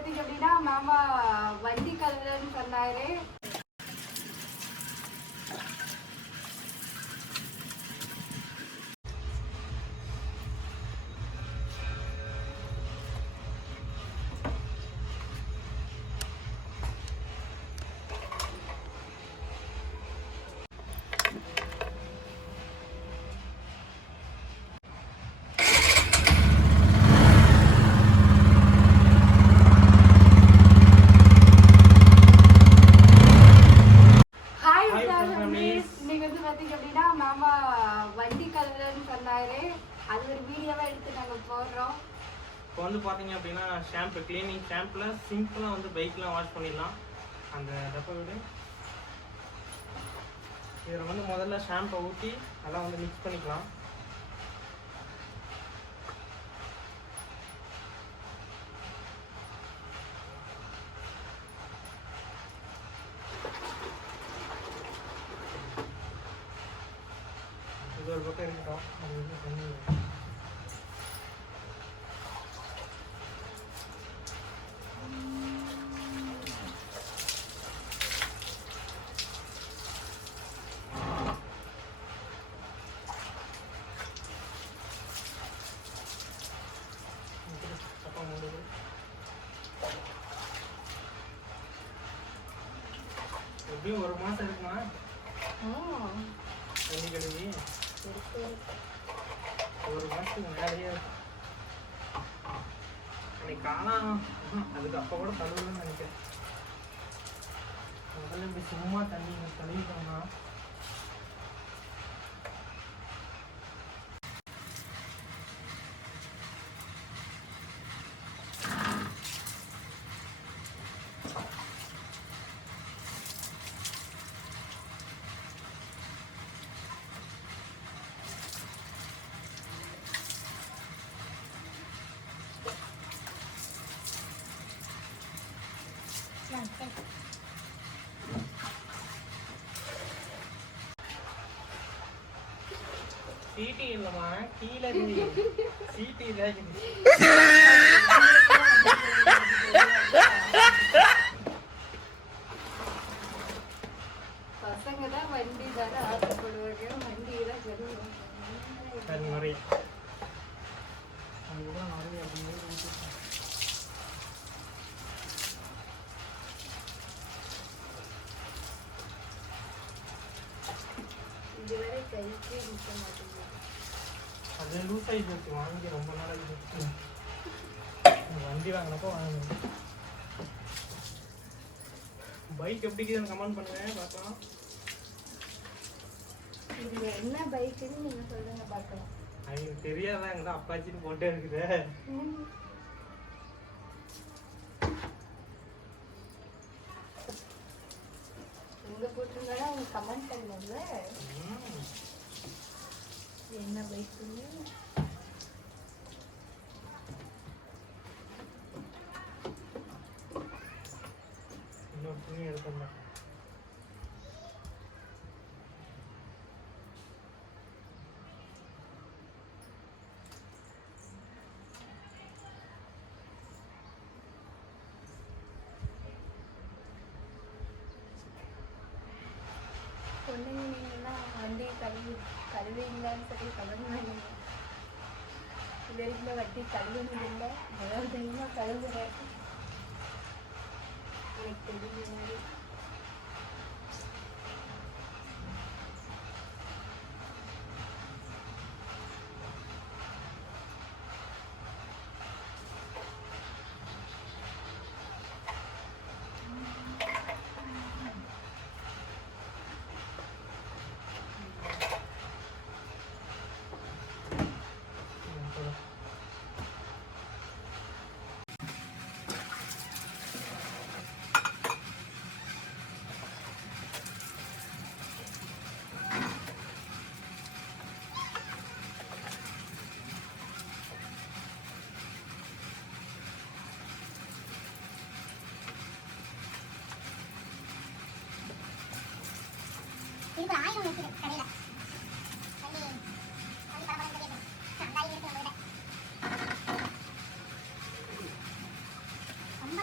பார்த்தீங்க அப்படின்னா மாமா வண்டி கழுவுறன்னு சொன்னாரு. இப்போ வந்து பார்த்தீங்க அப்படின்னா ஷாம்பு கிளீனிங் ஷாம்பில் சிம்பிளாக வந்து பைக்லாம் வாஷ் பண்ணிடலாம். அந்த டப்பா விட இதில் வந்து முதல்ல ஷாம்பை ஊற்றி நல்லா வந்து மிக்ஸ் பண்ணிக்கலாம். இது ஒரு பக்கம் இருக்கட்டும். அது வந்து தண்ணி எப்படியும் ஒரு மாதம் இருக்குமா தண்ணி கழுவி? ஒரு மாதத்துக்கு மேலேயே அன்னைக்கு காணாம். அதுக்கு அப்போ கூட கழுவுன்னு நினைக்கிறேன். முதல்ல இப்படி சும்மா தண்ணி கழுவிட்டோம்னா சீட்டி இல்லைம்மா, கீழே சீட்டி இதாகுது. பசங்க தான் வண்டி தானே ஆசைப்படுவாங்க, வண்டி தான் கழுவுவாங்க. நிறைய அது கூட நிறைய இதுவரை கைக்கே நிற்க மாட்டேங்குது. அது லூஸ் ஆகிட்டு வாங்கி ரொம்ப நாள் ஆகிடுச்சு. வண்டி வாங்கினப்போ வாங்கணும். பைக் எப்படி கமெண்ட் பண்ணுவேன் பார்க்கலாம். இது என்ன பைக்குன்னு நீங்க சொல்லுங்க பார்க்கலாம். அவங்களுக்கு தெரியாதான் எங்கதான் அப்பாச்சின்னு போட்டே இருக்குது. எங்க போட்டிருந்தாலும் அவங்க கமெண்ட் பண்ணல என்ன பைக்குன்னு. இன்னொரு துணி எடுத்துருந்தேன். பொண்ணுங்க நீங்கள்லாம் வண்டி கழுவிங்களான்னு சொல்லி கமெண்ட் பண்ணுங்க. இது வரைக்கும் வண்டி கழுவுனதில்லை, முதல் தைரியமாக கழுவுறேன். எனக்கு தெரியும். இப்போ 1000 இருக்குது கடையில். ரொம்ப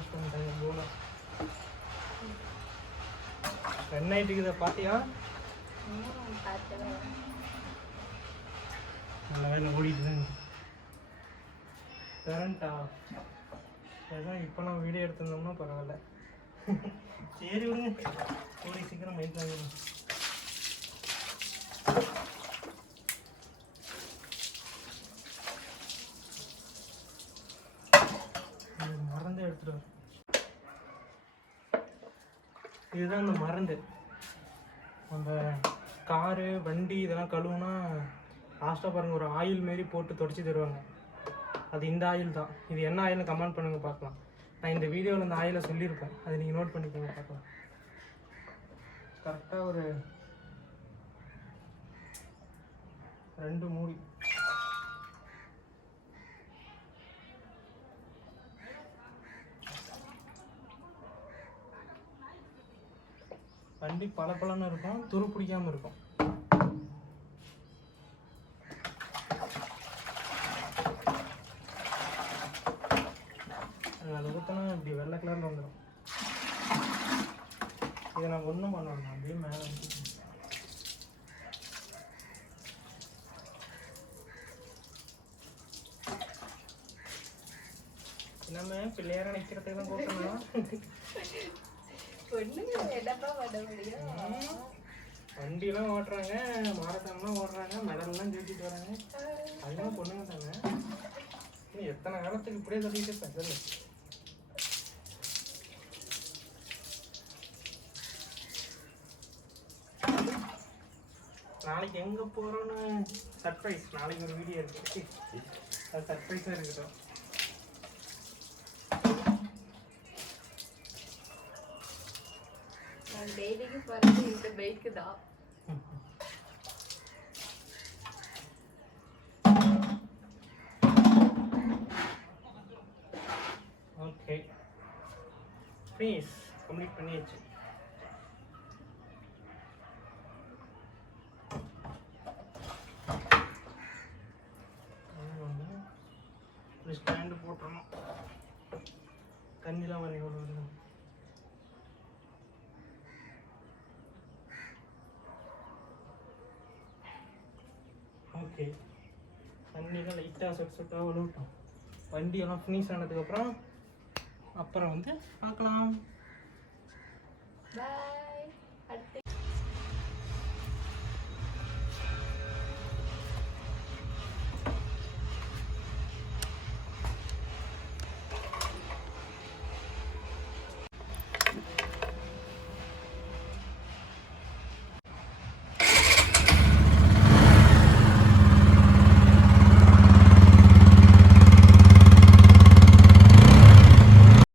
வாஷ் பண்ணிட்டாங்க போனஸ். ரன் ஆகிட்டு இதை பார்த்தியா? நல்ல வேலை ஓடிட்டு தான் கரண்ட்டா. அதான் இப்போ நான் வீடியோ எடுத்திருந்தோம்னா பரவாயில்ல. சரி விடுங்க, கூடி சீக்கிரம் மைக் வாங்கிடும். மறந்து எடுத்துட்டு வர. இதுதான் அந்த மருந்து. அந்த காரு வண்டி இதெல்லாம் கழுவுனா லாஸ்ட்டாக பாருங்கள் ஒரு ஆயில் மாரி போட்டு தொடச்சி தருவாங்க. அது இந்த ஆயில் தான். இது என்ன ஆயில்னு கமெண்ட் பண்ணுங்கள் பார்க்கலாம். நான் இந்த வீடியோவில் இந்த ஆயிலை சொல்லியிருப்பேன், அதை நீங்கள் நோட் பண்ணிக்கோங்க பார்க்கலாம். கரெக்டாக ஒரு 2 மூடி. வண்டி பளபளன்னு இருக்கும், துரு பிடிக்காமல் இருக்கும். அதை ஊற்றினா இப்படி வெள்ளை கலரில் வந்துடும். இதை நான் ஒன்றும் பண்ணுவேன், அப்படியே மேலே வந்து நம்ம பிள்ளையார நிற்கிறதுக்கு தான் கூட்டணும். வண்டியெல்லாம் ஓட்டுறாங்க, மாரத்தான்லாம் ஓடுறாங்க, மெடல்லாம் ஜெயிச்சிட்டு வராங்க. அதெல்லாம் பொண்ணுங்க தானே. எத்தனை காலத்துக்கு இப்படியே சொல்லிட்டு ஸ்பெஷல். நாளைக்கு எங்கே போகிறோன்னு சர்ப்ரைஸ். நாளைக்கு ஒரு வீடியோ இருக்கு, அது சர்ப்ரைஸாக இருக்கட்டும். டெய்லிக்கு போகிறது இந்த பைக்கு தான். ஓகே, ப்ளீஸ் கம்ப்ளீட் பண்ணியாச்சு. ஒரு ஸ்டாண்டு போட்டுறணும், தண்ணிலாம் வரைய விடுவோம். ஓகே, தண்ணிலாம் லைட்டாக சொட்டாக விழுவிட்டோம். வண்டியெல்லாம் ஃபினிஷ் ஆனதுக்கப்புறம் அப்புறம் வந்து பார்க்கலாம். பாய்.